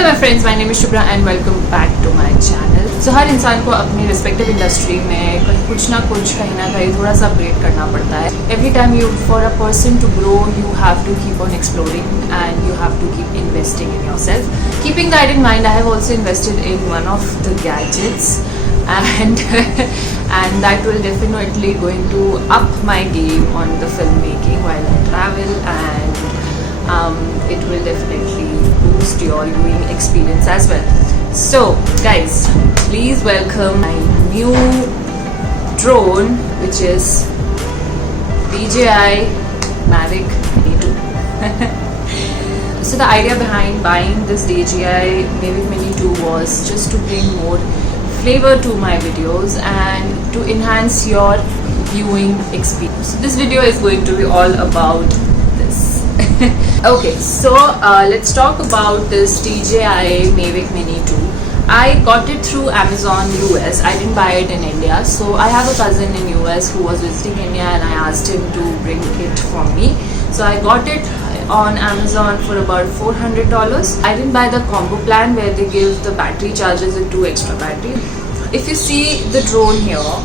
Hello my friends, my name is Shubhra and welcome back to my channel. So हर इंसान को अपनी respective industry में कुछ ना कहीं थोड़ा सा upgrade करना पड़ता है. Every time for a person to grow, you have to keep on exploring and you have to keep investing in yourself. Keeping that in mind, I have also invested in one of the gadgets and and that will definitely going to up my game on the filmmaking while I travel, and it will definitely boost your viewing experience as well. So guys, please welcome my new drone, which is DJI Mini 2. So the idea behind buying this DJI Mini 2 was just to bring more flavor to my videos and to enhance your viewing experience. This video is going to be all about this. Okay, so let's talk about this DJI Mini 2. I got it through Amazon US. I didn't buy it in India. So I have a cousin in US who was visiting India and I asked him to bring it for me. So I got it on Amazon for about $400. I didn't buy the combo plan where they give the battery charges and 2 extra batteries. If you see the drone here,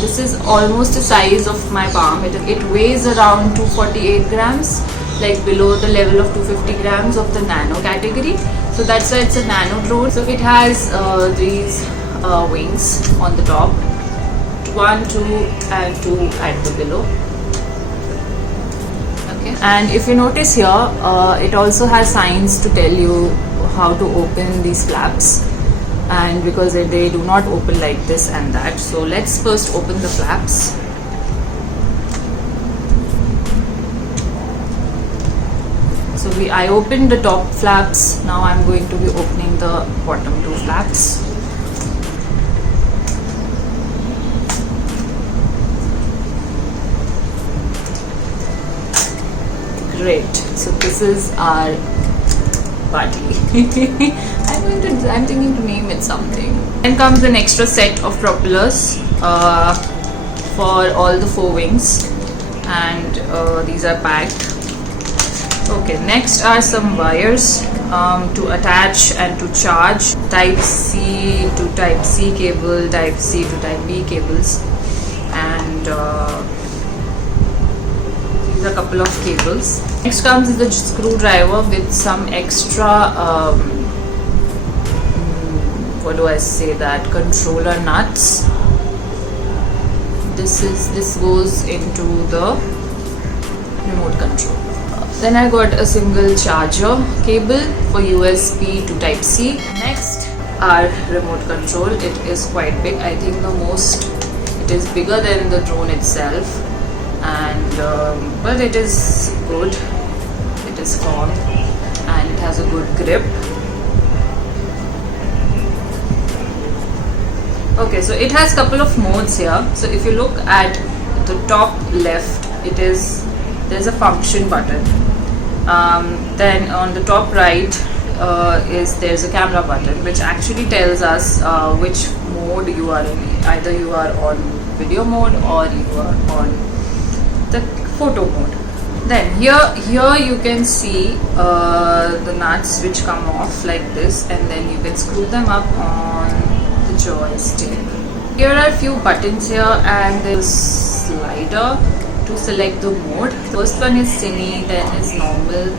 this is almost the size of my palm. It weighs around 248 grams, like below the level of 250 grams of the nano category. So that's why it's a nano drone. So it has these wings on the top, 1, 2 and 2 at the below. Okay. And if you notice here, it also has signs to tell you how to open these flaps, and because they do not open like this and that. So let's first open the flaps. So I opened the top flaps. Now I'm going to be opening the bottom 2 flaps. Great. So this is our body. I'm thinking to name it something. Then comes an extra set of propellers for all the 4 wings, and these are packed. Okay, next are some wires to attach and to charge Type C to Type C cable, Type C to Type B cables, and these are a couple of cables. Next comes is the screwdriver with some extra what do I say, that controller nuts. This goes into the remote control. Then I got a single charger cable for USB to Type C. Next, our remote control. It is quite big. I think it is bigger than the drone itself, and but it is good. It is firm and it has a good grip. Okay, so it has couple of modes here. So if you look at the top left, there's a function button. Then on the top right there's a camera button, which actually tells us which mode you are in. Either you are on video mode or you are on the photo mode. Then here you can see the nuts which come off like this, and then you can screw them up on the joystick. Here are a few buttons here, and there's slider to select the mode. First one is cine, then is normal,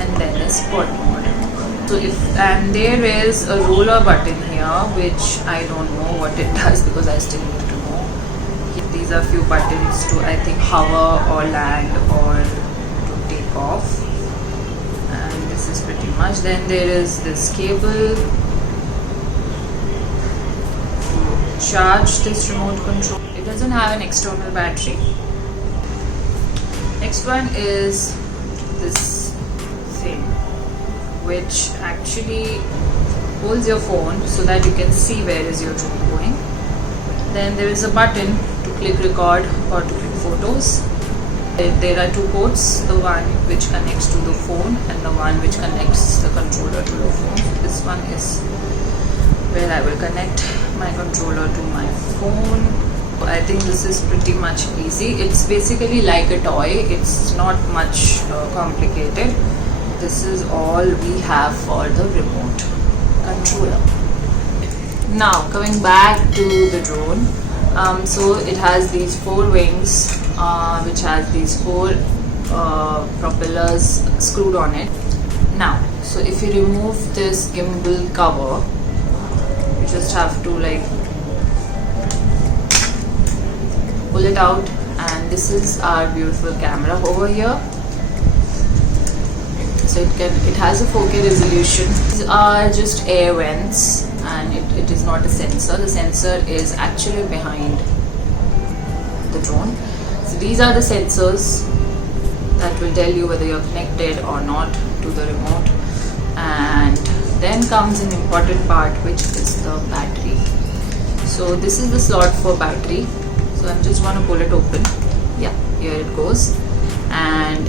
and then is sport mode. So and there is a roller button here, which I don't know what it does because I still need to know. These are few buttons to, I think, hover or land or to take off, and this is pretty much. Then there is this cable to charge this remote control. It doesn't have an external battery. Next one is this thing, which actually holds your phone so that you can see where is your drone going. Then there is a button to click record or to click photos. There are 2 ports, the one which connects to the phone and the one which connects the controller to the phone. This one is where I will connect my controller to my phone. I think this is pretty much easy. It's basically like a toy. It's not much complicated. this is all we have for the remote controller. Now coming back to the drone, so it has these 4 wings which has these 4 propellers screwed on it. Now, so if you remove this gimbal cover, you just have to like pull it out, and this is our beautiful camera over here. So it has a 4K resolution. These are just air vents, and it is not a sensor. The sensor is actually behind the drone. So these are the sensors that will tell you whether you're connected or not to the remote. And then comes an important part, which is the battery. So this is the slot for battery. So I'm just going to pull it open. Yeah, here it goes. And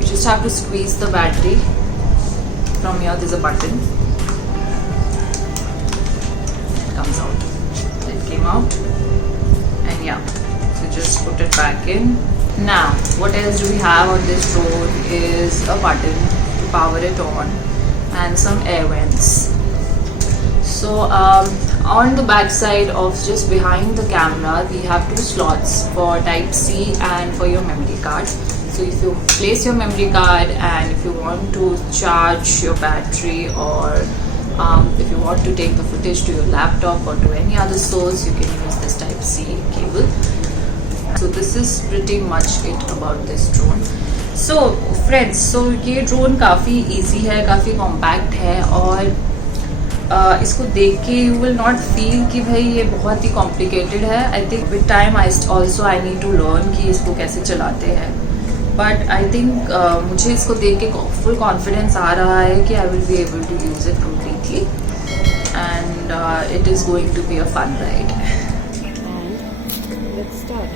you just have to squeeze the battery. From here there's a button. It comes out. It came out. And yeah, so just put it back in. Now, what else do we have on this drone is a button to power it on and some air vents. So on the back side of just behind the camera, we have 2 slots for Type-C and for your memory card. So if you place your memory card and if you want to charge your battery, or if you want to take the footage to your laptop or to any other source, you can use this Type-C cable. So this is pretty much it about this drone. So friends, so ये drone काफ़ी easy है, काफ़ी compact है, और इसको देख के you will not feel कि भाई ये बहुत ही complicated है. I think with time I need to learn कि इसको कैसे चलाते हैं. But I think मुझे इसको देख के full confidence आ रहा है कि I will be able to use it completely, and it is going to be a fun ride. Let's start.